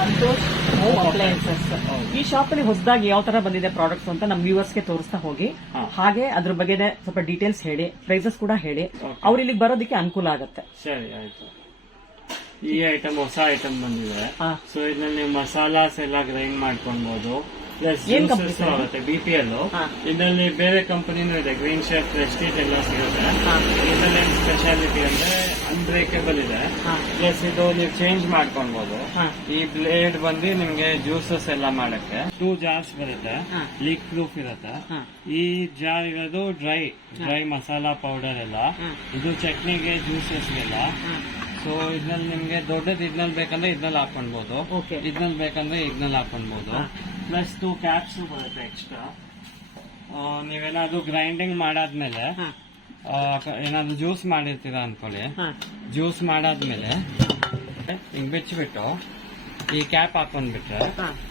Santosh home ಈ shop ಅಲ್ಲಿ ಹೊಸದಾಗಿ ಯಾವ ತರ ಬಂದಿದೆ ಪ್ರಾಡಕ್ಟ್ಸ್ ಅಂತ ನಮ್ ವ್ಯೂವರ್ಸ್ಗೆ ತೋರಿಸ್ತಾ ಹೋಗಿ. ಹಾಗೆ ಅದ್ರ ಬಗ್ಗೆ ಸ್ವಲ್ಪ ಡೀಟೇಲ್ಸ್ ಹೇಳಿ ಪ್ರೈಸಸ್ ಕೂಡ ಹೇಳಿ. ಅವ್ರು ಇಲ್ಲಿಗೆ ಬರೋದಕ್ಕೆ ಅನುಕೂಲ ಆಗುತ್ತೆ. ಸರಿ ಆಯ್ತು. ಈ ಐಟಮ್ ಹೊಸ ಐಟಮ್ ಬಂದಿದೆ. ಸೊ ಇದ್ರಲ್ಲಿ ನೀವು ಮಸಾಲಾಸ್ ಎಲ್ಲ ಗ್ರೈಂಡ್ ಮಾಡ್ಕೊಬಹುದು ಏನ್ ಕಂಪ್ನಿ sir? ಆಗುತ್ತೆ ಬಿ ಪಿ ಎಲ್. ಇದರಲ್ಲಿ ಬೇರೆ ಕಂಪನಿನೂ ಇದೆ ಗ್ರೀನ್ ಶರ್ಟ್ ಪ್ರೆಸ್ಟೀಜ್ ಎಲ್ಲ ಸಿಗುತ್ತೆ. ಇದರಲ್ಲಿ ಏನ್ ಸ್ಪೆಷಾಲಿಟಿ ಅಂದ್ರೆ ಅನ್ಬ್ರೇಕಬಲ್ ಇದೆ. ಪ್ಲಸ್ ಇದು ನೀವು ಚೇಂಜ್ ಮಾಡ್ಕೊಬಹುದು ಈ ಬ್ಲೇಡ್ ಬಂದು ನಿಮ್ಗೆ ಜ್ಯೂಸಸ್ ಎಲ್ಲ ಮಾಡಕ್ಕೆ. ಟೂ ಜಾರ್ಸ್ ಬರುತ್ತೆ. ಲೀಕ್ ಪ್ರೂಫ್ ಇರುತ್ತೆ. ಈ ಜಾರ್ ಇರೋದು ಡ್ರೈ ಡ್ರೈ ಮಸಾಲಾ ಪೌಡರ್ ಎಲ್ಲ. ಇದು ಚಟ್ನಿಗೆ ಜ್ಯೂಸಸ್ಗೆಲ್ಲ ಸೊ ಇದ್ರಲ್ಲಿ ನಿಮ್ಗೆ ದೊಡ್ಡದು ಇದ್ನಲ್ಲಿ ಬೇಕಂದ್ರೆ ಇದ್ನಲ್ಲಿ ಹಾಕೊಂಡ್ಬೋದು ಇದ್ನಲ್ಲಿ ಬೇಕಂದ್ರೆ ಇದ್ನಲ್ಲಿ ಹಾಕೊಳ್ಬಹುದು ಹಾ. ಪ್ಲಸ್ ಟೂ ಕ್ಯಾಪ್ಸ್ ಬರುತ್ತೆ ಎಕ್ಸ್ಟ್ರಾ ನೀವೇನಾದ್ರು ಗ್ರೈಂಡಿಂಗ್ ಮಾಡಾದ್ಮೇಲೆ ಏನಾದ್ರು ಜ್ಯೂಸ್ ಮಾಡಿರ್ತೀರಾ ಅನ್ಕೊಳ್ಳಿ. ಜ್ಯೂಸ್ ಮಾಡಾದ್ಮೇಲೆ ಹಿಂಗ್ ಬಿಚ್ಚಿಬಿಟ್ಟು ಈ ಕ್ಯಾಪ್ ಹಾಕೊಂಡ್ಬಿಟ್ರೆ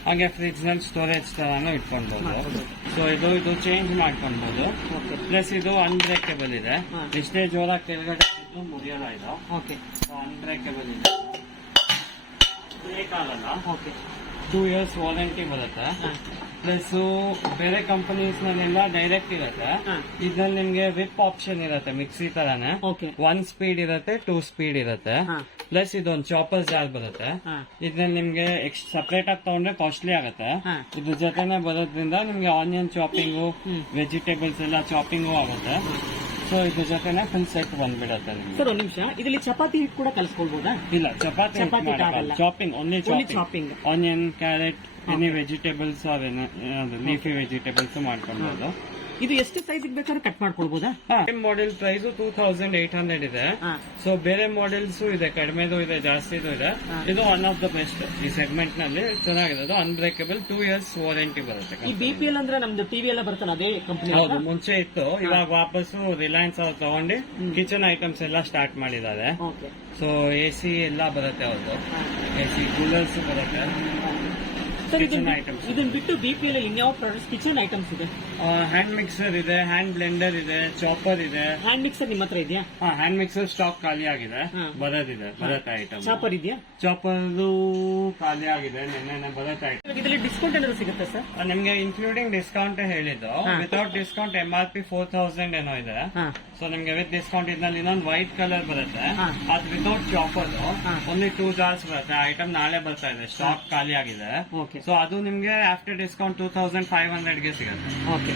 ಹಂಗೆ ಫ್ರಿಜ್ನಲ್ಲಿ ಸ್ಟೋರೇಜ್ ತರಾನು ಇಟ್ಕೊಂಡ್ಬೋದು. ಸೊ ಇದು ಇದು ಚೇಂಜ್ ಮಾಡ್ಕೊಳ್ಬಹುದು ಪ್ಲಸ್ ಇದು ಅನ್ಬ್ರೇಕೇಬಲ್ ಇದೆ. ಇಷ್ಟೇ ಎಷ್ಟೇ ಜೋರಾಗಿ ಕೆಳಗಡೆ ಮುರಿಯಲ್ಲ ಇದು. ಓಕೆ ಅನ್ಬ್ರೇಕಬಲ್ ಇದೆ. ಬ್ರೇಕ್ ಆಗಲ್ಲ. ಓಕೆ ಟೂ ಇಯರ್ಸ್ ವಾರಂಟಿ ಬರುತ್ತೆ. ಪ್ಲಸ್ ಬೇರೆ ಕಂಪನೀಸ್ ನಲ್ಲೆಲ್ಲ ಡೈರೆಕ್ಟ್ ಇರುತ್ತೆ. ಇದ್ರಲ್ಲಿ ನಿಮ್ಗೆ ವಿಪ್ ಆಪ್ಷನ್ ಇರುತ್ತೆ ಮಿಕ್ಸಿ ತರಾನೇ ಓಕೆ ಒನ್ ಸ್ಪೀಡ್ ಇರುತ್ತೆ ಟೂ ಸ್ಪೀಡ್ ಇರುತ್ತೆ. ಪ್ಲಸ್ ಇದೊಂದು ಚಾಪರ್ ಜಾರ್ ಬರುತ್ತೆ. ಇದ್ರಲ್ಲಿ ನಿಮ್ಗೆ ಸಪರೇಟ್ ಆಗಿ ತಗೊಂಡ್ರೆ ಕಾಸ್ಟ್ಲಿ ಆಗುತ್ತೆ. ಇದ್ರ ಜೊತೆನೆ ಬರೋದ್ರಿಂದ ನಿಮ್ಗೆ ಆನಿಯನ್ ಚಾಪಿಂಗು. ವೆಜಿಟೇಬಲ್ಸ್ ಎಲ್ಲ ಚಾಪಿಂಗು ಆಗುತ್ತೆ ಸೊ ಇದ್ರ ಜೊತೆನೆ ಫುಲ್ ಸೆಟ್ ಬಂದ್ಬಿಡತ್ತೆ ನಿಮ್ಗೆ. ಸರ್ ಒಂದ್ ನಿಮಿಷ. ಇದರಲ್ಲಿ ಚಪಾತಿ ಹಿಟ್ಟು ಕೂಡ ಕಲಿಸ್ಕೊಳ್ಬೋದಾ? ಇಲ್ಲ ಚಪಾತಿ ಚಪಾತಿ ಆಗಲ್ಲ. Chopping only Only chopping onion carrot any vegetables leafy vegetables ಮಾಡ್ಕೊಳ್ಬೋದು. ಇದು ಎಷ್ಟು ಸೈಜ್ ಬೇಕಾದ್ರೆ cut ಮಾಡ್ಕೊಳ್ಬಹುದಾ model price two thousand eight hundred ಇದೆ. ಸೊ ಬೇರೆ ಮಾಡೆಲ್ಸ್ ಇದೆ ಕಡಿಮೆದು ಇದೆ ಜಾಸ್ತಿದು ಇದೆ. ಇದು ಒನ್ ಆಫ್ ದ ಬೆಸ್ಟ್ ಈ ಸೆಗ್ಮೆಂಟ್ನಲ್ಲಿ ಚೆನ್ನಾಗಿರೋದು ಅನ್ಬ್ರೇಕಬಲ್ ಟೂ ಇಯರ್ಸ್ ವಾರಂಟಿ ಬರುತ್ತೆ ಈ ಬಿಪಿಎಲ್ ಅಂದ್ರೆ ನಮ್ದು ಟಿವಿ ಎಲ್ಲ ಬರ್ತಲ್ಲ ಅದೇ ಕಂಪನಿ ಹೌದು ಮುಂಚೆ ಇತ್ತು. ಇವಾಗ ವಾಪಸ್ ರಿಲಯನ್ಸ್ ಅವ್ರು ತಗೊಂಡು ಕಿಚನ್ ಐಟಮ್ಸ್ ಎಲ್ಲ ಸ್ಟಾರ್ಟ್ ಮಾಡಿದ್ದಾರೆ. ಸೊ ಎ ಸಿ ಎಲ್ಲ ಬರುತ್ತೆ ಅವ್ರದ್ದು ಎ ಸಿ ಕೂಲರ್ಸ್ ಬರುತ್ತೆ. ಸರ್ ಇದನ್ನ ಬಿಟ್ಟು ಬಿ ಪಿ ಎಲ್ ಇನ್ಯಾವ ಪ್ರಾಡಕ್ಟ್ಸ್ ಕಿಚನ್ ಐಟಮ್ಸ್ ಇದೆ? ಹ್ಯಾಂಡ್ ಮಿಕ್ಸರ್ ಇದೆ ಹ್ಯಾಂಡ್ ಬ್ಲೆಂಡರ್ ಇದೆ ಚಾಪರ್ ಇದೆ. ಹ್ಯಾಂಡ್ ಮಿಕ್ಸರ್ ನಿಮ್ಮ ಹತ್ರ ಇದೆಯಾ? ಹಾ ಹ್ಯಾಂಡ್ ಮಿಕ್ಸರ್ ಸ್ಟಾಕ್ ಖಾಲಿ ಆಗಿದೆ. ಬರೋದಿದೆ ಬರತ್ ಐಟಮ್ ಚಾಪರ್ ಇದೆಯಾ? ಚಾಪರ್ ಖಾಲಿ ಆಗಿದೆ ನಿನ್ನೆ ಬರತ್ ಐಟಮ್ ಇದರಲ್ಲಿ ಡಿಸ್ಕೌಂಟ್ ಏನಾದ್ರು ಸಿಗುತ್ತೆ ಸರ್ ನಿಮ್ಗೆ ಇನ್ಕ್ಲೂಡಿಂಗ್ ಡಿಸ್ಕೌಂಟ್ ಹೇಳಿದ್ದು. Without discount M R P four thousand ಏನೋ ಇದೆ. ಸೊ ನಿಮ್ಗೆ ವಿತ್ ಡಿಸ್ಕೌಂಟ್ ಇದ್ರಲ್ಲಿ ಇನ್ನೊಂದು ವೈಟ್ ಕಲರ್ ಬರುತ್ತೆ. ಅದ್ without chopper only only two jars ಬರುತ್ತೆ. ಐಟಮ್ ನಾಳೆ ಬರ್ತಾ ಇದೆ ಸ್ಟಾಕ್ ಖಾಲಿ ಆಗಿದೆ. ಓಕೆ ಸೊ ಅದು ನಿಮ್ಗೆ after discount two thousand five ಹಂಡ್ರೆಡ್ಗೆ ಸಿಗುತ್ತೆ. ಓಕೆ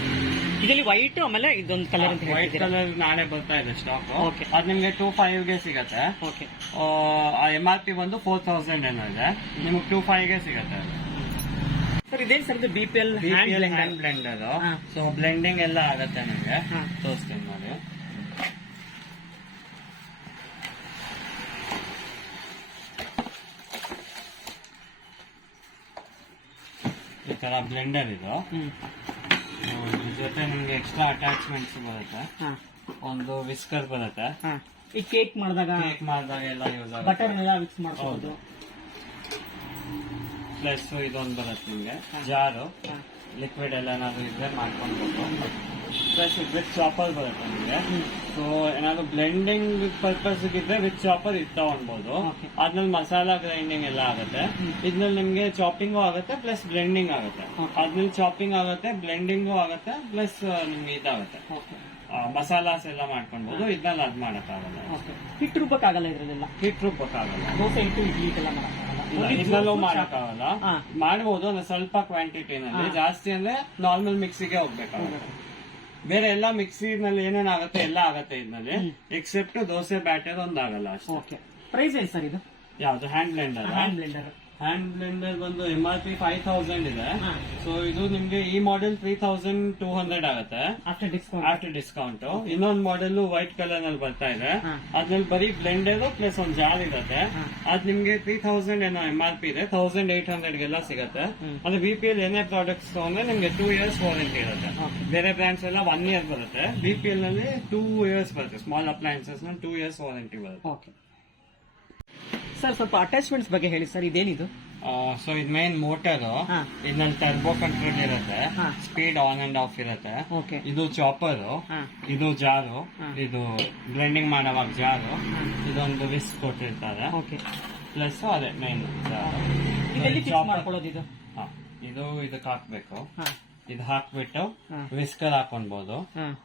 ಇದರಲ್ಲಿ ವೈಟ್ ಆಮೇಲೆ ಇದೊಂದು ಕಲರ್ ಅಂತ ವೈಟ್ ಹೇಳ್ತಿದ್ದೀರಾ? ಕಲರ್ ನಾಳೆ ಬರ್ತಾ ಇದೆ ಸ್ಟಾಕ್ ಓಕೆ ಅದು ನಿಮ್ಗೆ ಟೂ ಫೈವ್ಗೆ ಸಿಗತ್ತೆ. ಓಕೆ ಎಂ ಆರ್ ಪಿ ಬಂದು ಫೋರ್ ತೌಸಂಡ್ ಏನೋ ಇದೆ. ನಿಮ್ಗೆ ಟೂ ಫೈವ್ಗೆ ಸಿಗತ್ತೆ. ಸರ್ ಇದೇನು ಸರ್ ಇದು B P L hand hand blender ಹಾ. ಸೊ ಬ್ಲೆಂಡಿಂಗ್ ಎಲ್ಲ ಆಗತ್ತೆ ನಿಮಗೆ. ಹಾ. ತೋರಿಸ್ತೀನಿ ನೋಡಿ. ತರ ಬ್ಲೆಂಡರ್ ಇದು. ಜೊತೆ ನಿಮ್ಗೆ ಎಕ್ಸ್ಟ್ರಾ ಅಟ್ಯಾಚ್ಮೆಂಟ್ಸ್ ಬರುತ್ತೆ. ಒಂದು ವಿಸ್ಕರ್ ಬರುತ್ತೆ. ಈ ಕೇಕ್ ಮಾಡಿದಾಗ ಕೇಕ್ ಮಾಡಿದಾಗ ಎಲ್ಲ ಯೂಸ್ ಬಟರ್ ಆಗುತ್ತೆ ಎಲ್ಲ ಮಿಕ್ಸ್ ಮಾಡ್ಕೋಬಹುದು ಪ್ಲಸ್ ಇದೊಂದು ಬರುತ್ತೆ ನಿಮ್ಗೆ. ಜಾರು. ಲಿಕ್ವಿಡ್ ಎಲ್ಲ ಏನಾದ್ರು ಇದ್ರೆ ಮಾಡ್ಕೊಳ್ಬೇಕು ಪ್ಲಸ್ ವಿತ್ ಚಾಪರ್ ಬರುತ್ತೆ ನಿಮಗೆ. ಸೊ ಏನಾದ್ರು ಬ್ಲೆಂಡಿಂಗ್ ಪರ್ಪಸ್ ಇದ್ರೆ ವಿತ್ ಚಾಪರ್ ಇದು ಅದ್ನಲ್ಲಿ ಅದ್ರಲ್ಲಿ ಮಸಾಲಾ ಗ್ರೈಂಡಿಂಗ್ ಎಲ್ಲ ಆಗುತ್ತೆ. ಇದ್ರಲ್ಲಿ ನಿಮ್ಗೆ ಚಾಪಿಂಗು ಆಗುತ್ತೆ ಪ್ಲಸ್ ಬ್ಲೆಂಡಿಂಗ್ ಆಗುತ್ತೆ. ಅದ್ನಲ್ಲಿ ಅದ್ರಲ್ಲಿ ಚಾಪಿಂಗ್ ಆಗುತ್ತೆ ಬ್ಲೆಂಡಿಂಗು ಆಗುತ್ತೆ ಪ್ಲಸ್ ನಿಮ್ಗೆ ಇದಾಗುತ್ತೆ. ಮಸಾಲಾಸ್ ಎಲ್ಲ ಮಾಡ್ಕೊಳ್ಬಹುದು ಇದ್ನಲ್ಲಿ ಅದ್ ಮಾಡಕ್ಕಾಗಲ್ಲ ಹಿಟ್ ರೂಪಕ್ಕಾಗಲ್ಲ ರುಬ್ಬಕ್ಕಾಗಲ್ಲ ಇದರಲ್ಲೆಲ್ಲ? ಹಿಟ್ ರುಬ್ಬಕ್ಕಾಗಲ್ಲ ದೋಸೆ ಹಿಟ್ಟು ಇಡ್ಲಿ ಮಾಡಕ್ಕಾಗಲ್ಲ? ಇದ್ರಲ್ಲೂ ಅಂದ್ರೆ ಸ್ವಲ್ಪ ಕ್ವಾಂಟಿಟಿನಲ್ಲಿ. ಜಾಸ್ತಿ ಅಂದ್ರೆ ನಾರ್ಮಲ್ ಮಿಕ್ಸಿಗೆ ಹೋಗ್ಬೇಕಾಗುತ್ತೆ. ಬೇರೆ ಎಲ್ಲ ಮಿಕ್ಸಿನಲ್ಲಿ ಏನೇನ್ ಆಗುತ್ತೆ ಎಲ್ಲ ಆಗತ್ತೆ ಇದ್ರಲ್ಲಿ. ಎಕ್ಸೆಪ್ಟ್ ದೋಸೆ ಬ್ಯಾಟರ್ ಒಂದಾಗಲ್ಲ ಅಷ್ಟೇ. ಓಕೆ ಪ್ರೈಸ್ ಏನು ಸರ್ ಇದು? ಯಾವ್ದು? Hand blender hand blender hand blender ಬಂದು M R P five thousand ಇದೆ. ಸೊ ಇದು ನಿಮ್ಗೆ ಈ model three thousand two hundred ಆಗುತ್ತೆ. ಆಫ್ಟರ್ ಡಿಸ್ಕೌಂಟ್ ಆಫ್ಟರ್ ಡಿಸ್ಕೌಂಟ್ ಇನ್ನೊಂದು ಮಾಡೆಲ್ ವೈಟ್ ಕಲರ್ನಲ್ಲಿ ಬರ್ತಾ ಇದೆ. ಅದ್ರಲ್ಲಿ ಬರೀ ಬ್ಲೆಂಡರ್ ಪ್ಲಸ್ ಒಂದ್ ಜಾರ್ ಇರುತ್ತೆ. ಅದ್ ನಿಮ್ಗೆ ತ್ರೀ ತೌಸಂಡ್ ಏನೋ ಎಂ ಆರ್ ಪಿ ಇದೆ. ತೌಸಂಡ್ ಏಟ್ ಹಂಡ್ರೆಡ್ ಗೆಲ್ಲ ಸಿಗುತ್ತೆ. ಅಂದ್ರೆ ಬಿ ಪಿ ಎಲ್ ಏನೇ ಪ್ರಾಡಕ್ಟ್ಸ್ ತಗೊಂಡ್ರೆ ನಿಮ್ಗೆ ಟೂ ಇಯರ್ಸ್ ವಾರಂಟಿ ಇರುತ್ತೆ. ಬೇರೆ ಬ್ರ್ಯಾಂಡ್ಸ್ ಎಲ್ಲ ಒನ್ ಇಯರ್ ಬರುತ್ತೆ. ಬಿ ಪಿ ಎಲ್ನಲ್ಲಿ ಟೂ ಇಯರ್ಸ್ ಬರುತ್ತೆ. Small appliances two years warranty ಬರುತ್ತೆ. ಓಕೆ ಸರ್ ಸ್ವಲ್ಪ ಅಟ್ಯಾಚ್ಮೆಂಟ್ಸ್ ಬಗ್ಗೆ ಹೇಳಿ ಸರ್ ಇದೇನಿದು? ಸೊ ಇದು ಮೇನ್ ಮೋಟರ್ ಹಾ. ಟರ್ಬೋ ಕಂಟ್ರೋಲ್ ಇರುತ್ತೆ. ಹಾ. ಸ್ಪೀಡ್ ಆನ್ ಅಂಡ್ ಆಫ್ ಇರುತ್ತೆ. ಓಕೆ ಇದು ಚಾಪರ್ ಹಾ. ಇದು ಜಾರು ಹಾ. ಇದು ಬ್ಲೆಂಡಿಂಗ್ ಮಾಡೋವಾಗ ಜಾರು. ಇದೊಂದು ವಿಸ್ ಕೊಟ್ಟಿರ್ತಾರೆ. ಓಕೆ ಪ್ಲಸ್ ಅದೇ ಮೇನ್ ಇದೆಲ್ಲಿ ಫಿಕ್ಸ್ ಮಾಡ್ಕೊಳ್ಳೋದು ಇದು? ಇದು ಇದಕ್ಕೆ ಹಾಕ್ಬೇಕು. ಹಾ. ಇದು ಹಾಕ್ಬಿಟ್ಟು ಹಾ. ವಿಸ್ಕರ್ ಹಾಕೊಂಡ್ಬೋದು. ಹಾ.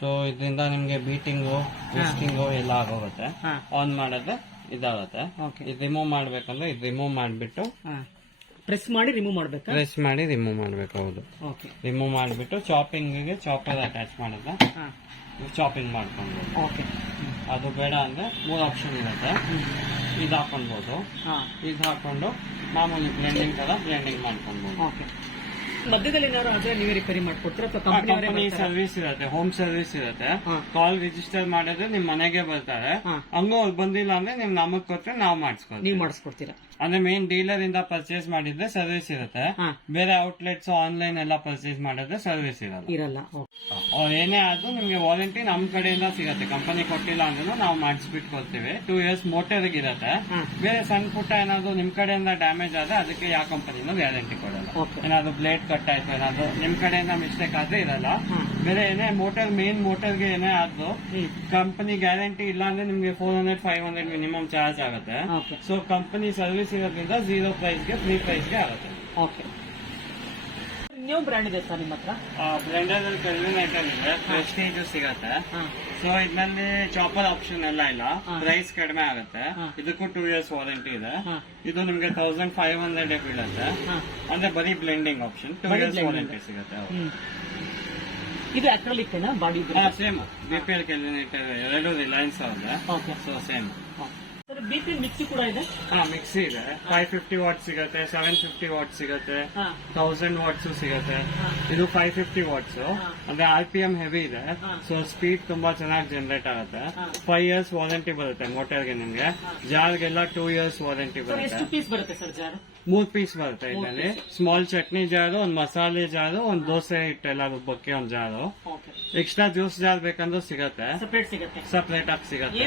ಸೊ ಇದರಿಂದ ನಿಮ್ಗೆ ಬೀಟಿಂಗು ವಿಸ್ಕಿಂಗು ಎಲ್ಲ ಆಗೋಗುತ್ತೆ. ಹಾ. ಆನ್ ಮಾಡಿದ್ರೆ ಇದಾಗುತ್ತೆ. ಇದು ರಿಮೂವ್ ಮಾಡ್ಬೇಕಂದ್ರೆ ಇದು ರಿಮೂವ್ ಮಾಡ್ಬಿಟ್ಟು ಪ್ರೆಸ್ ಮಾಡಿ ರಿಮೂವ್ ಮಾಡ್ಬೇಕಾ? ಪ್ರೆಸ್ ಮಾಡಿ ರಿಮೂವ್ ಮಾಡ್ಬೇಕು ಹೌದು. ಓಕೆ ರಿಮೂವ್ ಮಾಡ್ಬಿಟ್ಟು ಚಾಪಿಂಗ್ಗೆ ಚಾಪರ್ ಅಟ್ಯಾಚ್ ಮಾಡಿದ್ರೆ ಹಾ. ಚಾಪಿಂಗ್ ಮಾಡ್ಕೊಂಡು ಓಕೆ ಅದು ಬೇಡ ಅಂದ್ರೆ ಮೂರು ಆಪ್ಷನ್ ಇರುತ್ತೆ. ಇದು ಹಾಕೊಳ್ಬೋದು ಇದು ಹಾಕೊಂಡು ಮಾಮೂಲಿ ಬ್ಲೆಂಡಿಂಗ್ ತರ ಬ್ಲೆಂಡಿಂಗ್ ಮಾಡ್ಕೊಳ್ಬೋದು ಓಕೆ ಮಧ್ಯದಲ್ಲಿ ಏನಾದ್ರು ಆದ್ರೆ ನೀವೇ ರಿಪೇರಿ ಮಾಡ್ಕೊಡ್ತೀರಾ ಅಥವಾ ಕಂಪನಿ ಕಂಪನಿ ಸರ್ವಿಸ್ ಇರುತ್ತೆ ಹೋಮ್ ಸರ್ವಿಸ್ ಇರುತ್ತೆ. ಕಾಲ್ ರಿಜಿಸ್ಟರ್ ಮಾಡಿದ್ರೆ ನಿಮ್ ಮನೆಗೆ ಬರ್ತಾರೆ. ಹಂಗೂ ಅವ್ರು ಬಂದಿಲ್ಲ ಅಂದ್ರೆ ನಿಮ್ ನಮಗ್ ಕೊಟ್ರೆ ನಾವ್ ಮಾಡಿಸ್ಕೊಡ್ತೀವಿ ನೀವು ಮಾಡಿಸ್ಕೊಡ್ತೀರಾ? ಅಂದ್ರೆ ಮೇನ್ ಡೀಲರ್ ಇಂದ ಪರ್ಚೇಸ್ ಮಾಡಿದ್ರೆ ಸರ್ವಿಸ್ ಇರುತ್ತೆ. ಬೇರೆ ಔಟ್ಲೆಟ್ಸ್ ಆನ್ಲೈನ್ ಎಲ್ಲ ಪರ್ಚೇಸ್ ಮಾಡಿದ್ರೆ ಸರ್ವಿಸ್ ಇರಲ್ಲ. ಇರಲ್ಲ ಅವ್ರು ಏನೇ ಆದ್ರೂ ನಿಮ್ಗೆ ವಾರಂಟಿ ನಮ್ ಕಡೆಯಿಂದ ಸಿಗತ್ತೆ. ಕಂಪನಿ ಕೊಟ್ಟಿಲ್ಲ ಅಂದ್ರೂ ನಾವು ಮಾಡಿಸ್ಬಿಟ್ಟು ಕೊಡ್ತೀವಿ ಟೂ ಇಯರ್ಸ್ ಮೋಟರ್ಗೆ ಇರತ್ತೆ ಬೇರೆ ಸಣ್ಣ ಪುಟ್ಟ ಏನಾದ್ರು ನಿಮ್ ಕಡೆಯಿಂದ ಡ್ಯಾಮೇಜ್ ಆದ್ರೆ ಅದಕ್ಕೆ ಯಾವ ಕಂಪನಿಯಿಂದ ವ್ಯಾರಂಟಿ ಓಕೆ ಏನಾದ್ರು ಬ್ಲೇಡ್ ಕಟ್ ಆಯ್ತು ಏನಾದ್ರು. ನಿಮ್ ಕಡೆಯಿಂದ ಮಿಸ್ಟೇಕ್ ಆದ್ರೆ ಇರಲ್ಲ. ಬೇರೆ ಏನೇ ಮೋಟರ್ ಮೇನ್ ಮೋಟರ್ಗೆ ಏನೇ ಆದ್ರೂ ಕಂಪನಿ ಗ್ಯಾರಂಟಿ ಇಲ್ಲ ಅಂದ್ರೆ ನಿಮ್ಗೆ four hundred five hundred minimum charge ಆಗುತ್ತೆ. ಸೊ ಕಂಪನಿ ಸರ್ವಿಸ್ ಇರೋದ್ರಿಂದ ಝೀರೋ ಪ್ರೈಸ್ಗೆ ಫ್ರೀ ಪ್ರೈಸ್ಗೆ ಆಗುತ್ತೆ. ಓಕೆ ನ್ಯೂ ಬ್ರ್ಯಾಂಡ್ ಇದೆ ಸರ್ ನಿಮ್ಮ ಹತ್ರ? ಬ್ಲೆಂಡರ್ ಇದೆ. ಪ್ರೆಸ್ಟೀಜ್ ಸಿಗತ್ತೆ. ಸೊ ಇದ್ರಲ್ಲಿ ಚಾಪರ್ ಆಪ್ಷನ್ ಎಲ್ಲ ಇಲ್ಲ. ಪ್ರೈಸ್ ಕಡಿಮೆ ಆಗುತ್ತೆ. ಇದಕ್ಕೂ ಟೂ ಇಯರ್ಸ್ ವಾರಂಟಿ ಇದೆ. ಇದು ನಿಮ್ಗೆ ತೌಸಂಡ್ ಫೈವ್ ಹಂಡ್ರೆಡ್ ಬೀಳುತ್ತೆ. ಅಂದ್ರೆ ಬರೀ blending option two years. Warranty ಸಿಗುತ್ತೆ ಇದು acrylic body same B P L ಎರಡು ರಿಲಯನ್ಸ್ ಅವ್ರೆ so same sir B P mixie ಕೂಡ ಇದೆ? ಹಾ ಮಿಕ್ಸಿ ಇದೆ. ಫೈವ್ ಫಿಫ್ಟಿ ವಾಟ್ ಸಿಗುತ್ತೆ ಸೆವೆನ್ ಫಿಫ್ಟಿ ವಾಟ್ ಸಿಗುತ್ತೆ ತೌಸಂಡ್ ವಾಟ್ಸ್ ಸಿಗತ್ತೆ. ಇದು ಫೈವ್ ಫಿಫ್ಟಿ ವಾಟ್ಸ್ ಅಂದ್ರೆ ಆರ್ ಪಿ ಎಂ ಹೆವಿ ಇದೆ. ಸೊ ಸ್ಪೀಡ್ ತುಂಬಾ ಚೆನ್ನಾಗಿ ಜನರೇಟ್ ಆಗುತ್ತೆ. ಫೈವ್ ಇಯರ್ಸ್ ವಾರಂಟಿ ಬರುತ್ತೆ ಮೋಟರ್ಗೆ ನಿಮ್ಗೆ. ಜಾರ್ಗೆಲ್ಲ ಟೂ ಇಯರ್ಸ್ ವಾರಂಟಿ ಸರ್ ಎಷ್ಟು ಬರುತ್ತೆ. ಪೀಸ್ ಬರುತ್ತೆ ಸರ್ ಜಾರ್ ಮೂರ್ ಪೀಸ್ ಬರುತ್ತೆ ಇದರಲ್ಲಿ. ಸ್ಮಾಲ್ ಚಟ್ನಿ ಜಾರು ಒಂದ್ ಮಸಾಲೆ ಜಾರು ಒಂದ್ ದೋಸೆ ಹಿಟ್ಟೆಲ್ಲ ರುಬ್ಬಕ್ಕೆ ಒಂದ್ ಜಾರು. ಎಕ್ಸ್ಟ್ರಾ ಜ್ಯೂಸ್ ಜಾರ್ ಬೇಕಂದ್ರೂ ಸಿಗತ್ತೆ. ಸಪರೇಟ್ ಆಗಿ ಸಿಗತ್ತೆ.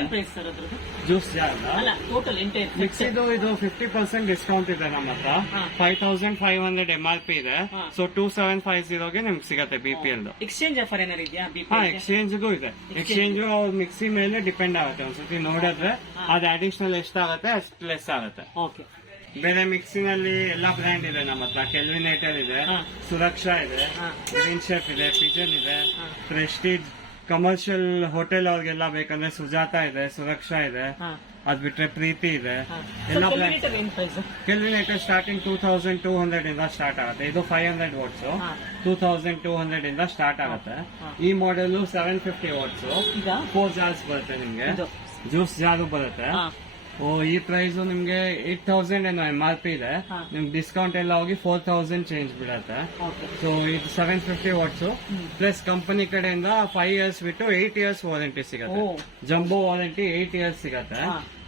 ಜ್ಯೂಸ್ ಜಾರ್ ಮಿಕ್ಸಿದು ಇದು ಫಿಫ್ಟಿ ಪರ್ಸೆಂಟ್ ಡಿಸ್ಕೌಂಟ್ ಇದೆ ನಮ್ಮ ಹತ್ರ. Five thousand five hundred M R P ಇದೆ. ಸೊ ಟೂ ಸೆವೆನ್ ಫೈವ್ ಜೀರೋಗೆ ನಿಮ್ಗೆ ಸಿಗತ್ತೆ B P L exchange offer ಏನಾರು ಇದೆಯಾ ಹಾ ಎಕ್ಸ್ಚೇಂಜ್ ಎಕ್ಸ್ಚೇಂಜ್ಗೂ ಇದೆ. ಎಕ್ಸ್ಚೇಂಜ್ ಮಿಕ್ಸಿ ಮೇಲೆ ಡಿಪೆಂಡ್ ಆಗುತ್ತೆ. ಒಂದ್ಸತಿ ನೋಡಿದ್ರೆ. ಅದು ಅಡಿಷನಲ್ ಎಷ್ಟಾಗತ್ತೆ ಅಷ್ಟು ಲೆಸ್ ಆಗುತ್ತೆ. ಓಕೆ ಬೇರೆ ಅಲ್ಲಿ ಎಲ್ಲಾ ಬ್ರ್ಯಾಂಡ್ ಇದೆ ನಮ್ಮ ಹತ್ರ. ಕೆಲ್ವಿನೇಟರ್ ಇದೆ ಸುರಕ್ಷಾ ಇದೆ ಗ್ರೀನ್ ಶೆಫ್ ಇದೆ ಪಿಜನ್ ಇದೆ. ಪ್ರೆಸ್ಟೀಜ್ ಕಮರ್ಷಿಯಲ್ ಹೋಟೆಲ್ ಅವ್ರಿಗೆಲ್ಲ ಬೇಕಂದ್ರೆ ಸುಜಾತ ಇದೆ ಸುರಕ್ಷಾ ಇದೆ. ಅದ್ ಬಿಟ್ರೆ ಪ್ರೀತಿ ಇದೆ. ಎಲ್ಲ Kelvinator starting two thousand two hundred ಇಂದ ಸ್ಟಾರ್ಟ್ ಆಗುತ್ತೆ. ಇದು five hundred watts two thousand two hundred ಇಂದ ಸ್ಟಾರ್ಟ್ ಆಗುತ್ತೆ. ಈ model seven fifty watts four jars ಬರುತ್ತೆ ನಿಮ್ಗೆ. ಜ್ಯೂಸ್ ಜಾರು ಬರುತ್ತೆ. ಈ ಪ್ರೈಸ್ ನಿಮ್ಗೆ ಏಟ್ ತೌಸಂಡ್ ಏನೋ ಎಂ ಆರ್ ಪಿ ಇದೆ. ನಿಮ್ಗೆ ಡಿಸ್ಕೌಂಟ್ ಎಲ್ಲ ಹೋಗಿ ಫೋರ್ ತೌಸಂಡ್ ಚೇಂಜ್ ಬಿಡತ್ತೆ. ಸೊ ಇದು seven fifty watts plus company ಕಡೆಯಿಂದ ಫೈವ್ ಇಯರ್ಸ್ ಬಿಟ್ಟು ಏಟ್ ಇಯರ್ಸ್ ವಾರಂಟಿ ಸಿಗತ್ತೆ. ಜಂಬೋ ವಾರಂಟಿ ಏಟ್ ಇಯರ್ಸ್ ಸಿಗುತ್ತೆ.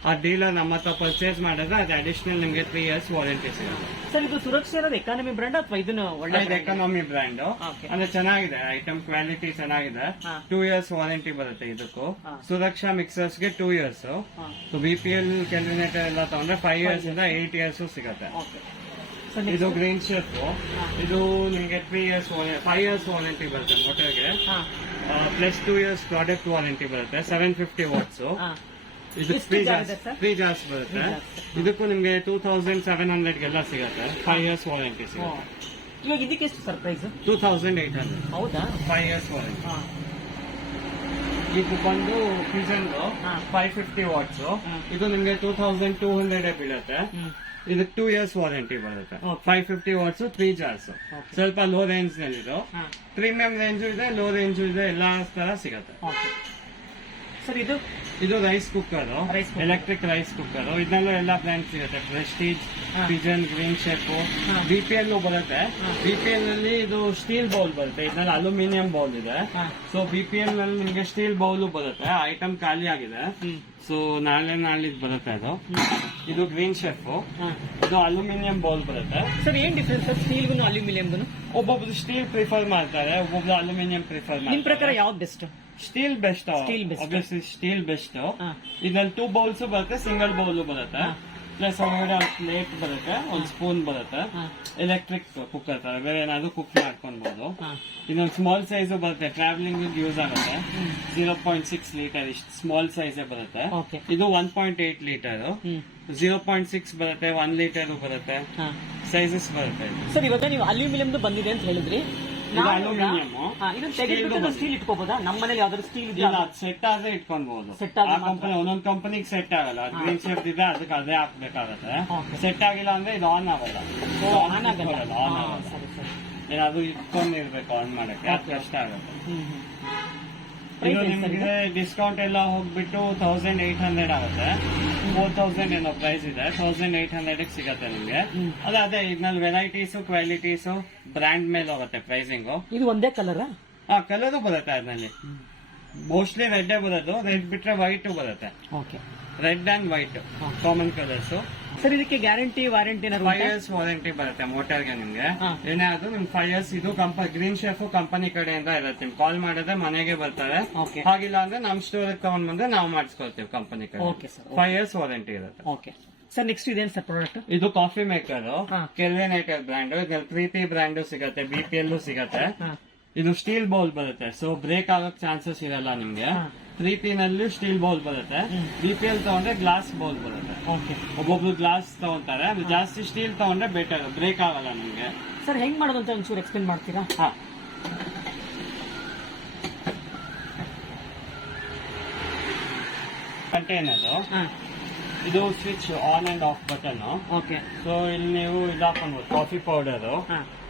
ಆ ಡೀಲರ್ ನಮ್ಮ ಹತ್ರ ಪರ್ಚೇಸ್ ಮಾಡಿದ್ರೆ ಅದು ಅಡಿಷನಲ್ ನಿಮಗೆ ತ್ರೀ ಇಯರ್ಸ್ ವಾರಂಟಿ ಸಿಗುತ್ತೆ. ಸರ್ ಇದು ಸುರಕ್ಷಾ ಇರೋದು ಎಕಾನಮಿ ಬ್ರ್ಯಾಂಡ್ ಅಥವಾ ಇದನ್ನು ಒಳ್ಳೆ ಇದು ಎಕಾನಮಿ ಬ್ರ್ಯಾಂಡ್ Okay. ಅಂದ್ರೆ ಚೆನ್ನಾಗಿದೆ ಐಟಮ್ ಕ್ವಾಲಿಟಿ ಚೆನ್ನಾಗಿದೆ. ಹಾ. ಟೂ ಇಯರ್ಸ್ ವಾರಂಟಿ ಬರುತ್ತೆ ಇದಕ್ಕೂ. ಹಾ. ಸುರಕ್ಷಾ ಮಿಕ್ಸರ್ಸ್ಗೆ ಟೂ ಇಯರ್ಸ್ ಹಾ. ಬಿ ಪಿ ಎಲ್ ಕೆಲ್ವಿನೇಟರ್ ಎಲ್ಲ ತಗೊಂಡ್ರೆ ಫೈವ್ ಇಯರ್ಸ್ ಇಂದ ಏಟ್ ಇಯರ್ಸ್ ಸಿಗುತ್ತೆ. ಓಕೆ ಸರ್ ಇದು ಗ್ರೀನ್ ಶೇಪ್ ಇದು ನಿಮ್ಗೆ three years five years warranty ಬರುತ್ತೆ ಮೋಟರ್ಗೆ ಹಾ. Plus two years product warranty ಬರುತ್ತೆ ಸೆವೆನ್ ಫಿಫ್ಟಿ ವಾಟ್ಸ್ ಹಾ. ಇದು ತ್ರೀ ಜಾರ್ಸ್ ತ್ರೀ ಜಾರ್ಸ್ ಬರುತ್ತೆ. ಇದಕ್ಕೂ ನಿಮ್ಗೆ ಟೂ ತೌಸಂಡ್ ಸೆವೆನ್ ಹಂಡ್ರೆಡ್ ಗೆಲ್ಲ ಸಿಗುತ್ತೆ. ಫೈವ್ ಇಯರ್ಸ್ ವಾರಂಟಿ ಸಿಗುತ್ತೆ. ಇವಾಗ ಇದಕ್ಕೆ ಎಷ್ಟು sir price two thousand eight hundred ಹೌದಾ? ಫೈವ್ ಇಯರ್ಸ್ ವಾರಂಟಿ ಇದು ಬಂದು ಫ್ಯೂಸನ್. ಫೈವ್ ಫಿಫ್ಟಿ ವಾಟ್ಸ್ ಇದು ನಿಮ್ಗೆ ಟೂ ತೌಸಂಡ್ ಟೂ ಹಂಡ್ರೆಡ್ ಬೀಳುತ್ತೆ. ಇದಕ್ಕೆ ಟೂ ಇಯರ್ಸ್ ವಾರಂಟಿ ಬರುತ್ತೆ. Five fifty watts three jars ಸ್ವಲ್ಪ ಲೋ ರೇಂಜ್ನಲ್ಲಿ ಇದು ಪ್ರೀಮಿಯಂ ರೇಂಜು ಇದೆ ಲೋ ರೇಂಜು ಇದೆ ಎಲ್ಲಾ ತರ ಸಿಗುತ್ತೆ. ಓಕೆ ಸರ್ ಇದು ಇದು rice cooker Rice cooker. Electric rice cooker ಇದರಲ್ಲೂ ಎಲ್ಲ ಬ್ರ್ಯಾಂಡ್ ಸಿಗುತ್ತೆ ಪ್ರೆಸ್ಟೀಜ್ ಹಾ. ಪಿಜನ್ ಗ್ರೀನ್ ಶೆಫ್ ಹಾ. ಬಿ ಪಿ ಎಲ್ ಬರುತ್ತೆ. ಬಿಪಿಎಲ್ ಬಿ ಪಿ ಎಲ್ನಲ್ಲಿ ಇದು ಸ್ಟೀಲ್ ಬೌಲ್ ಬರುತ್ತೆ. ಇದ್ರಲ್ಲಿ ಅಲ್ಯೂಮಿನಿಯಂ ಬೌಲ್ ಇದೆ. ಹಾ. ಸೊ ಬಿ ಪಿ ಎಲ್ನಲ್ಲಿ ನಿಮ್ಗೆ ಸ್ಟೀಲ್ ಬೌಲ್ ಬರುತ್ತೆ. ಐಟಮ್ ಖಾಲಿ ಆಗಿದೆ. ಹ್ಮ್. ಸೊ ನಾಳೆ ನಾಳಿದ್ ಬರುತ್ತೆ ಅದು. ಇದು ಗ್ರೀನ್ ಶೆಫ್ ಹಾ. ಇದು ಅಲ್ಯೂಮಿನಿಯಂ ಬೌಲ್ ಬರುತ್ತೆ. ಸರ್ ಏನ್ ಡಿಫ್ರೆನ್ಸ್ ಸರ್ ಅಲ್ಯೂಮಿನಿಯಂ ಅಲ್ಯೂಮಿನಿಯಂಗೂ ಒಬ್ಬೊಬ್ರು ಸ್ಟೀಲ್ ಪ್ರಿಫರ್ ಮಾಡ್ತಾರೆ ಒಬ್ಬೊಬ್ರು ಅಲ್ಯೂಮಿನಿಯಂ ಪ್ರಿಫರ್ ನಿಮ್ ಪ್ರಕಾರ ಮಾಡ್ತಾರೆ. ಯಾವ್ದು best steel best Steel best. Obviously steel best ಹಾ ಇದ್ರಲ್ಲಿ ಟೂ ಬೌಲ್ಸ್ ಬರುತ್ತೆ ಸಿಂಗಲ್ ಬೌಲ್ ಬರುತ್ತೆ ಹಾ. ಪ್ಲಸ್ ಒಳಗಡೆ ಒಂದು ಪ್ಲೇಟ್ ಬರುತ್ತೆ ಒಂದು ಸ್ಪೂನ್ ಬರುತ್ತೆ ಹಾ ಎಲೆಕ್ಟ್ರಿಕ್ ಕುಕ್ಕರ್ ತರ ಬೇರೆ ಏನಾದ್ರು ಕುಕ್ ಮಾಡ್ಕೊಬಹುದು ಹಾ ಇದೊಂದು ಸ್ಮಾಲ್ ಸೈಜ್ ಬರುತ್ತೆ ಟ್ರಾವೆಲಿಂಗ್ ಯೂಸ್ ಆಗುತ್ತೆ. ಜೀರೋ ಪಾಯಿಂಟ್ ಸಿಕ್ಸ್ ಲೀಟರ್ ಇಷ್ಟು ಸ್ಮಾಲ್ ಸೈಜ್ ಬರುತ್ತೆ. ಇದು one point eight litre hmm zero point six ಬರುತ್ತೆ ಒನ್ ಲೀಟರ್ ಬರುತ್ತೆ. ಹಾ ಸೈಜಸ್ ಬರುತ್ತೆ. ಸರ್ ಇವಾಗ ನೀವು ಅಲ್ಯೂಮಿನಿಯಂ ಬಂದಿದೆ ಅಂತ ಹೇಳಿದ್ರಿ. ಇದನ್ನ ಸ್ಟೀಲ್ ನಮ್ಮ ಮನೇಲಿ ಯಾವ್ದಾದ್ರು ಸ್ಟೀಲ್ ಇದೆಯಲ್ಲ ಇದೆಯಾ? ಸೆಟ್ ಆದ್ರೆ ಇಟ್ಕೊಬಹುದು Set ಆದ್ರೆ ಆ ಕಂಪನಿ ಒಂದೊಂದ್ ಕಂಪನಿಗೆ ಸೆಟ್ ಆಗಲ್ಲ. ಗ್ರೀನ್ ಶೇಪ್ ಇದೆ ಅದಕ್ಕೆ ಅದೇ ಹಾಕ್ಬೇಕಾಗತ್ತೆ. Okay. ಸೆಟ್ ಆಗಿಲ್ಲ ಅಂದ್ರೆ ಇದು ಆನ್ ಆಗಲ್ಲ. So, ಆನ್ ಆಗಲ್ಲ. ಆನ್ ಹಾ, ಆಗಲ್ಲ. ಸರಿ ಸರಿ. ಏನಾದ್ರು ಇಟ್ಕೊಂಡಿರ್ಬೇಕು ಆನ್ ಮಾಡಕ್ಕೆ ಅದು Okay. ಕಷ್ಟ ಆಗುತ್ತೆ. ಹ್ಮ್ ಹ್ಮ್. ಇದು ಎಷ್ಟು ಸರ್ ಇದು? ನಿಮ್ಗೆ ಡಿಸ್ಕೌಂಟ್ ಎಲ್ಲ ಹೋಗ್ಬಿಟ್ಟು ತೌಸಂಡ್ ಏಟ್ ಹಂಡ್ರೆಡ್ ಆಗುತ್ತೆ. ಫೋರ್ ತೌಸಂಡ್ ಏನೋ ಪ್ರೈಸ್ ಇದೆ. ತೌಸಂಡ್ ಏಟ್ ಹಂಡ್ರೆಡ್ ಸಿಗತ್ತೆ ನಿಮ್ಗೆ. ಅದೇ ಅದೇ ಇದ್ರಲ್ಲಿ ವೆರೈಟೀಸ್ ಕ್ವಾಲಿಟೀಸ್ ಬ್ರ್ಯಾಂಡ್ ಮೇಲೆ ಹೋಗುತ್ತೆ ಪ್ರೈಸಿಂಗ್ ಇದು ಒಂದೇ ಕಲರ್ ಆ? ಕಲರು ಬರುತ್ತೆ ಅದ್ರಲ್ಲಿ. ಮೋಸ್ಟ್ಲಿ ರೆಡ್ ಬರೋದು ರೆಡ್ ಬಿಟ್ರೆ ವೈಟ್ ಬರುತ್ತೆ. Okay red and white common colours sir ಇದಕ್ಕೆ ಗ್ಯಾರಂಟಿ ವಾರಂಟಿ ಏನಾದ್ರು ಫೈವ್ ಇಯರ್ಸ್ ವಾರಂಟಿ ಬರುತ್ತೆ ಮೋಟರ್ಗೆ ನಿಮ್ಗೆ. ಏನಾದ್ರು ಏನೇ ಆದ್ರೂ ನಿಮ್ ಫೈವ್ ಇಯರ್ಸ್ ಇದು ಕಂಪ ಗ್ರೀನ್ ಶೆಫ್ ಕಂಪನಿ ಕಡೆಯಿಂದ ಇರುತ್ತೆ. ನಿಮ್ ಕಾಲ್ ಮಾಡಿದ್ರೆ ಮನೆಗೆ ಬರ್ತಾರೆ. Okay. ಹಾಗಿಲ್ಲ ಅಂದ್ರೆ ನಮ್ ಸ್ಟೋರ್ ತಗೊಂಡ್ ಬಂದ್ರೆ ನಾವು ಮಾಡಿಸ್ಕೊಳ್ತೀವಿ ಕಂಪನಿ ಕಡೆ. Okay, sir. Five years warranty ಇರುತ್ತೆ. ಓಕೆ ಸರ್ ನೆಕ್ಸ್ಟ್ ಇದೇನು ಸರ್ ಪ್ರಾಡಕ್ಟ್ ಇದು ಕಾಫಿ ಮೇಕರ್ ಹಾ. ಕೆಲ್ವೆನೇಟರ್ ಬ್ರ್ಯಾಂಡ್ ಇದ್ರಲ್ಲಿ ಪ್ರೀತಿ ಬ್ರ್ಯಾಂಡ್ ಸಿಗತ್ತೆ ಬಿ ಪಿ ಎಲ್ ಸಿಗತ್ತೆ. ಹಾ. ಇದು ಸ್ಟೀಲ್ ಬೌಲ್ ಬರುತ್ತೆ. ಸೊ ಬ್ರೇಕ್ ಆಗಕ್ ಚಾನ್ಸಸ್ ಇರಲ್ಲ ನಿಮ್ಗೆ. ತ್ರೀ ಪಿ ನಲ್ಲಿ ಸ್ಟೀಲ್ ಬೌಲ್ ಬರುತ್ತೆ. ಬಿ ಪಿ ಎಲ್ ತಗೊಂಡ್ರೆ ಗ್ಲಾಸ್ ಬೌಲ್ ಬರುತ್ತೆ. ಓಕೆ. ಒಬ್ಬೊಬ್ರು ಗ್ಲಾಸ್ ತಗೊಂತಾರೆ. ಅದು ಜಾಸ್ತಿ ಸ್ಟೀಲ್ ತಗೊಂಡ್ರೆ ಬೆಟರ್ ಬ್ರೇಕ್ ಆಗಲ್ಲ ನಿಮ್ಗೆ. ಸರ್ ಹೆಂಗ್ ಮಾಡೋದು ಅಂತ ಒಂಚೂರು ಎಕ್ಸ್ಪ್ಲೇನ್ ಮಾಡ್ತೀರಾ? ಹಾ. ಕಂಟೈನರ್ ಹಾ. ಇದು switch on and off button okay so ಇಲ್ಲಿ ನೀವು ಇದು ಹಾಕೊಬಹುದು ಕಾಫಿ ಪೌಡರ್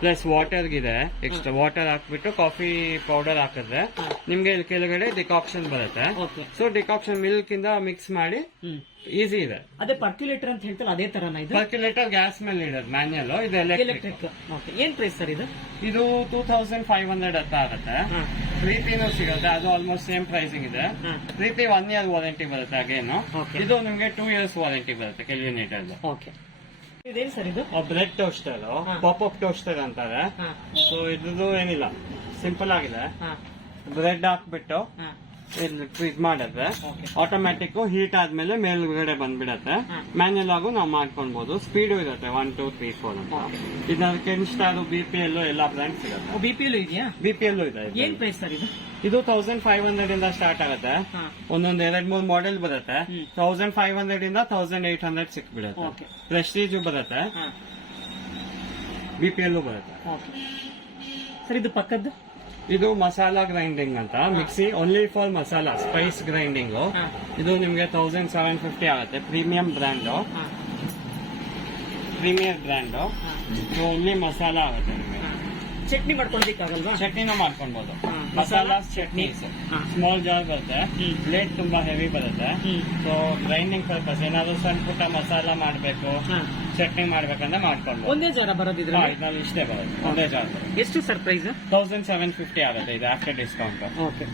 ಪ್ಲಸ್ ವಾಟರ್ ಇದೆ. ಎಕ್ಸ್ಟ್ರಾ ವಾಟರ್ ಹಾಕ್ಬಿಟ್ಟು ಕಾಫಿ ಪೌಡರ್ ಹಾಕಿದ್ರೆ. ನಿಮ್ಗೆ ಇಲ್ಲಿ ಕೆಳಗಡೆ ಡಿಕಾಕ್ಷನ್ ಬರುತ್ತೆ. ಓಕೆ ಸೊ ಡಿಕಾಕ್ಷನ್ ಮಿಲ್ಕ್ ಇಂದ ಮಿಕ್ಸ್ ಮಾಡಿ ಈಸಿ ಇದೆ. ಅದೇ ಪರ್ಕ್ಯುಲೇಟರ್ ಅಂತ ಹೇಳ್ತಾರೆ ಅದೇ ತರನ ಇದು? ಪರ್ಕ್ಯುಲೇಟರ್ ಗ್ಯಾಸ್ ಮೇಲೆ ಇಡೋದು ಮ್ಯಾನ್ಯಲ್ ಇದು ಎಲೆಕ್ಟ್ರಿಕ್ ಓಕೆ ಏನ್ ಪ್ರೈಸ್ ಸರ್ ಇದು? ಇದು ಟೂ ತೌಸಂಡ್ ಫೈವ್ ಹಂಡ್ರೆಡ್ ಅಂತ ಆಗುತ್ತೆ. ಪ್ರೀತಿನೂ ಸಿಗುತ್ತೆ ಅದು ಆಲ್ಮೋಸ್ಟ್ ಸೇಮ್ ಪ್ರೈಸಿಂಗ್ ಇದೆ. Three Preethi one year warranty ಬರುತ್ತೆ ಅಗೇನು ಇದು ನಿಮಗೆ ಟೂ ಇಯರ್ಸ್ ವಾರಂಟಿ ಬರುತ್ತೆ ಕೆಲ್ವಿನೇಟರ್ ಓಕೆ ಇದೇನು ಸರ್ ಇದು? Bread toaster. Pop up toaster ಅಂತಾರೆ. ಸೊ ಇದು ಏನಿಲ್ಲ. ಸಿಂಪಲ್ ಆಗಿದೆ. ಬ್ರೆಡ್ ಹಾಕ್ಬಿಟ್ಟು ಇದ್ ಮಾಡಿದ್ರೆ ಆಟೋಮ್ಯಾಟಿಕ್ ಹೀಟ್ ಆದ್ಮೇಲೆ ಮೇಲ್ಗಡೆ ಬಂದ್ಬಿಡತ್ತೆ. ಮ್ಯಾನ್ಯಲ್ ಆಗು ನಾವು ಮಾಡ್ಕೊಳ್ಬಹುದು ಸ್ಪೀಡ್ ಇರುತ್ತೆ. ಒನ್ ಟೂ ತ್ರೀ ಫೋರ್ ಅಂತ. ಇದನ್ನ ಬಿ ಪಿ ಎಲ್ ಎಲ್ಲಾ ಬ್ರ್ಯಾಂಡ್ ಸಿಗುತ್ತೆ ಬಿ ಪಿ ಎಲ್ ಇದೆಯಾ? ಬಿ ಪಿ ಎಲ್ ಇದೆ. ಏನ್ ಪ್ರೈಸ್ ಸರ್ ಇದು? ಇದು ತೌಸಂಡ್ ಫೈವ್ ಹಂಡ್ರೆಡ್ ಇಂದ ಸ್ಟಾರ್ಟ್ ಆಗುತ್ತೆ. ಒಂದೊಂದ್ ಎರಡ್ ಮೂರ್ ಮಾಡೆಲ್ ಬರುತ್ತೆ. ತೌಸಂಡ್ ಫೈವ್ ಹಂಡ್ರೆಡ್ ಇಂದ ತೌಸಂಡ್ ಏಟ್ ಹಂಡ್ರೆಡ್ ಸಿಕ್ಬಿಡುತ್ತೆ. ಪ್ರೆಸ್ಟೀಜು ಬರುತ್ತೆ. ಬಿ ಪಿ ಎಲ್ ಬರುತ್ತೆ. ಸರ್ ಇದು ಪಕ್ಕದ್ದು? ಇದು ಮಸಾಲಾ ಗ್ರೈಂಡಿಂಗ್ ಅಂತ. Mixie only for masala spice grinding ಇದು ನಿಮ್ಗೆ ತೌಸಂಡ್ ಸೆವೆನ್ ಫಿಫ್ಟಿ ಆಗುತ್ತೆ. Premium brand premier brand only masala ಆಗುತ್ತೆ ನಿಮಗೆ. ಚಟ್ನಿ ಮಾಡ್ಕೊಳ್ಬೇಕಾಗಲ್ವಾ ಚಟ್ನಿನ ಮಾಡ್ಕೊಳ್ಬಹುದು ಮಸಾಲ ಚಟ್ನಿ. ಸ್ಮಾಲ್ ಜಾರ್ ಬರುತ್ತೆ. ಪ್ಲೇಟ್ ತುಂಬಾ ಹೆವಿ ಬರುತ್ತೆ. ಸೊ ಗ್ರೈಂಡಿಂಗ್ ಪರ್ಪಸ್ ಏನಾದ್ರು ಸಣ್ಣ ಪುಟ್ಟ ಮಸಾಲ ಮಾಡ್ಬೇಕು. ಚಟ್ನಿ ಮಾಡ್ಬೇಕಂದ್ರೆ ಮಾಡ್ಕೊಂಡು ಒಂದೇ ಜ್ವರ ಬರೋದಿದ್ರೆ ಇದ್ರಲ್ಲಿ ಇಷ್ಟೇ ಬರೋದು. ಒಂದೇ ಜ್ವರ. ಎಷ್ಟು sir price thousand seven fifty ಆಗುತ್ತೆ ಇದು ಆಫ್ಟರ್ ಡಿಸ್ಕೌಂಟ್ ಓಕೆ.